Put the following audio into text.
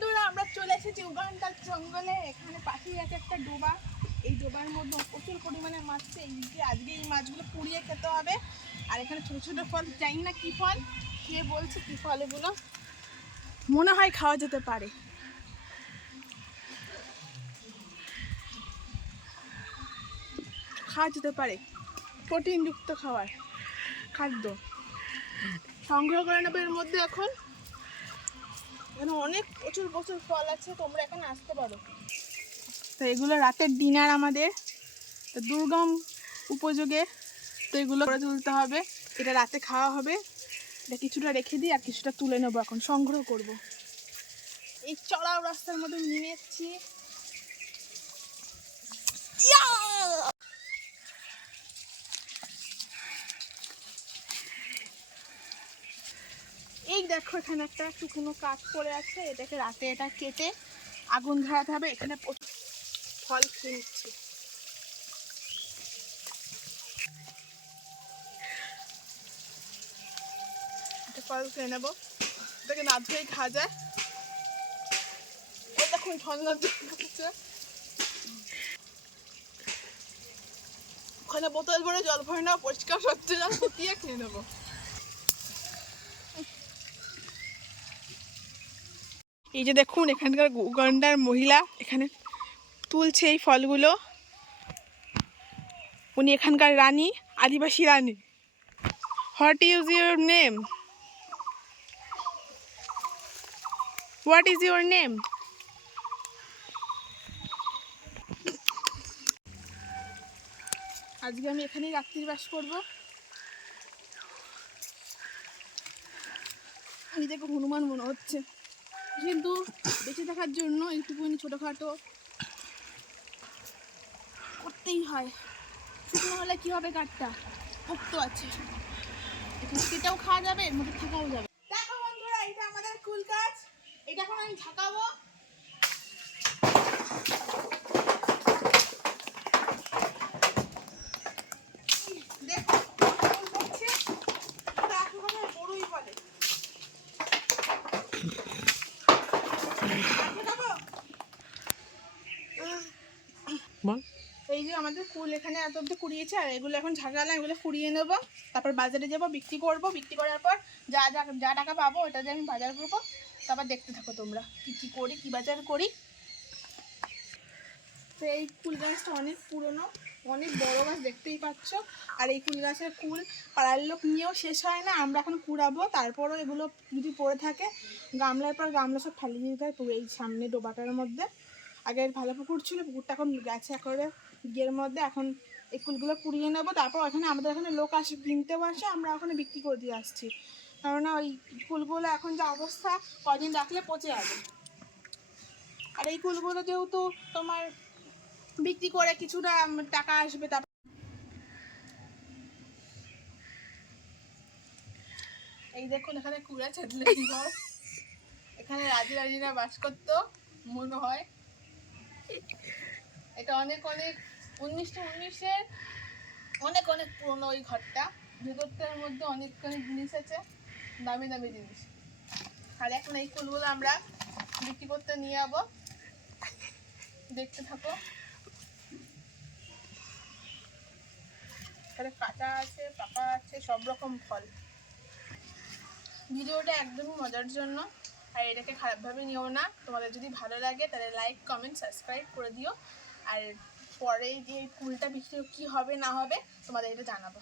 বন্ধুরা আমরা চলে এসেছি উগান্ডার জঙ্গলে। এখানে পাশেই আছে একটা ডোবা। এই ডোবার মধ্যে প্রচুর পরিমাণে মাছ আছে। আজকে এই মাছগুলো পুড়িয়ে খেতে হবে। আর এখানে ছোট ছোট ফল, জানি না কি ফল, কে বলছে কি ফল এগুলো, মনে হয় খাওয়া যেতে পারে। খাওয়া যেতে পারে, প্রোটিনযুক্ত খাদ্য সংগ্রহ করে নেবে। এর মধ্যে এখন এখানে অনেক প্রচুর প্রচুর ফল আছে, তোমরা এখানে আসতে পারো। তো এগুলো রাতের ডিনার আমাদের, তো দুর্গম উপযোগে, তো এগুলো করে তুলতে হবে। এটা রাতে খাওয়া হবে। এটা কিছুটা রেখে দিই আর কিছুটা তুলে নেবো, এখন সংগ্রহ করব। এই চড়াও রাস্তার মধ্যে নেমেছি। এই দেখো এখানে একটা শুকনো কাঠ পড়ে আছে, এটাকে রাতে এটা কেটে আগুন ধরাতে হবে। এখানে ফল খেয়ে নিচ্ছি। এটা ফল খেয়ে নেবো, এটাকে না ধুয়েই খাওয়া যায়। এই দেখুন ঠান্ডা হচ্ছে, ওখানে বোতল ভরে জল ভরে নেওয়া, পরিষ্কার সত্যি জল ফুটিয়ে খেয়ে নেবো। এই যে দেখুন এখানকার উগান্ডার মহিলা এখানে তুলছে এই ফলগুলো। উনি এখানকার রানী, আদিবাসী রানী। What is your name? What is your name? আজকে আমি এখানেই রাত্রিবাস করবো। নিজেকে হনুমান মনে হচ্ছে, কিন্তু বেঁচে থাকার জন্য একটুখানি ছোটোখাটো করতেই হয়। শুকনো হলে কী হবে, কাঠটা পোক্ত আছে, এখানে কেটেও খাওয়া যাবে, এর মধ্যে থাকাও যাবে। দেখো বন্ধুরা, এটা আমাদের কুল গাছ। এটা এখন আমি ঝাঁকাবো। দেখো বড়ই বলে। এই যে আমাদের কুল এখানে এত অব্দি কুড়িয়েছে, আর এগুলো এখন ঝাঁকালাম, এগুলো কুড়িয়ে নেবো। তারপর বাজারে যাবো, বিক্রি করবো। বিক্রি করার পর যা টাকা পাবো ওটা দিয়ে আমি বাজার করবো। তারপর দেখতে থাকো তোমরা কী করি, কী বাজার করি। তো এই কুল গাছটা অনেক পুরনো, অনেক বড় গাছ, দেখতেই পাচ্ছ। আর এই কুল গাছের কুল পাড়ার লোক নিয়েও শেষ হয় না। আমরা এখন কুড়াবো, তারপরও এগুলো যদি পড়ে থাকে গামলার পর গামলা সব ফালিয়ে দিতে হয়। পুরো এই সামনে ডোবাটার মধ্যে আগে ভালো পুকুর ছিল, পুকুরটা এখন গেছে একবারে ইয়ের মধ্যে। এখন এই কুলগুলো কুড়িয়ে নেবো, তারপর ওখানে আমাদের এখানে লোক আসে, কিনতেও আসে, আমরা ওখানে বিক্রি করে দিয়ে আসছি। কেননা ওই কুলগুলো এখন যা অবস্থা, কদিন রাখলে পচে যাবে। আর এই কুলগুলো যেহেতু তোমার বিক্রি করে কিছুটা টাকা আসবে। তারপর এই দেখুন এখানে কুড়া ছাদলে ঘর, এখানে রাজি রাজিরা বাস করতো মনে হয়। এটা অনেক অনেক 1919-এর অনেক অনেক পুরনো ওই ঘরটা। ভেতরটার মধ্যে অনেকখানি জিনিস আছে, দামি দামি জিনিস। আর এখন এই ফুলগুলো আমরা বিক্রি করতে নিয়ে যাবো, দেখতে থাকো। এখানে কাঁচা আছে, পাকা আছে, সব রকম ফল। ভিডিওটা একদমই মজার জন্য, আর এটাকে খারাপভাবে নিও না। তোমাদের যদি ভালো লাগে তাহলে লাইক, কমেন্ট, সাবস্ক্রাইব করে দিও। আর পরে যে কুলটা বিক্রি কী হবে না হবে তোমাদের এটা জানাবো।